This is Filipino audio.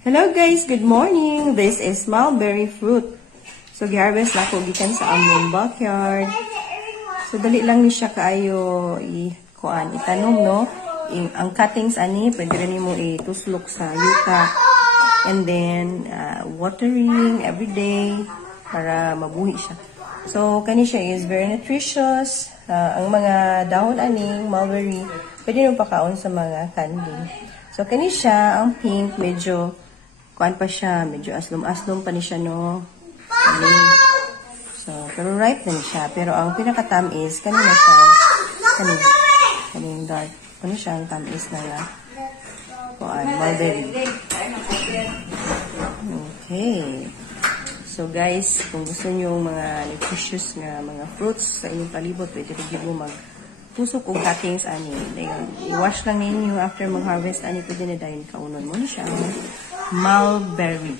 Hello guys, good morning. This is mulberry fruit. So gi-harvest na ko gikan sa among backyard. So dali lang ni siya kaayo itanom, no? Ang cuttings ani pwede rin mo ituslok sa yuta. And then watering every day para mabuhi siya. So kani siya is very nutritious. Ang mga dahon aning mulberry pwede mo pakaon sa mga candy. So kani siya ang pink medyo kuan pa siya, medyo aslom-aslom pa ni siya, no? So, pero ripe na siya. Pero ang pinaka-tamis, kanina siya, kaning dark. Ano siya ang tamis na kuan, mulberry. Okay. So, guys, kung gusto nyo mga nutritious nga mga fruits sa inyong palibot, pwede rin mo mag-tusok o cuttings, i-wash lang ninyo after mag-harvest, pwede na dahil kaunon mo na siya. Mulberry.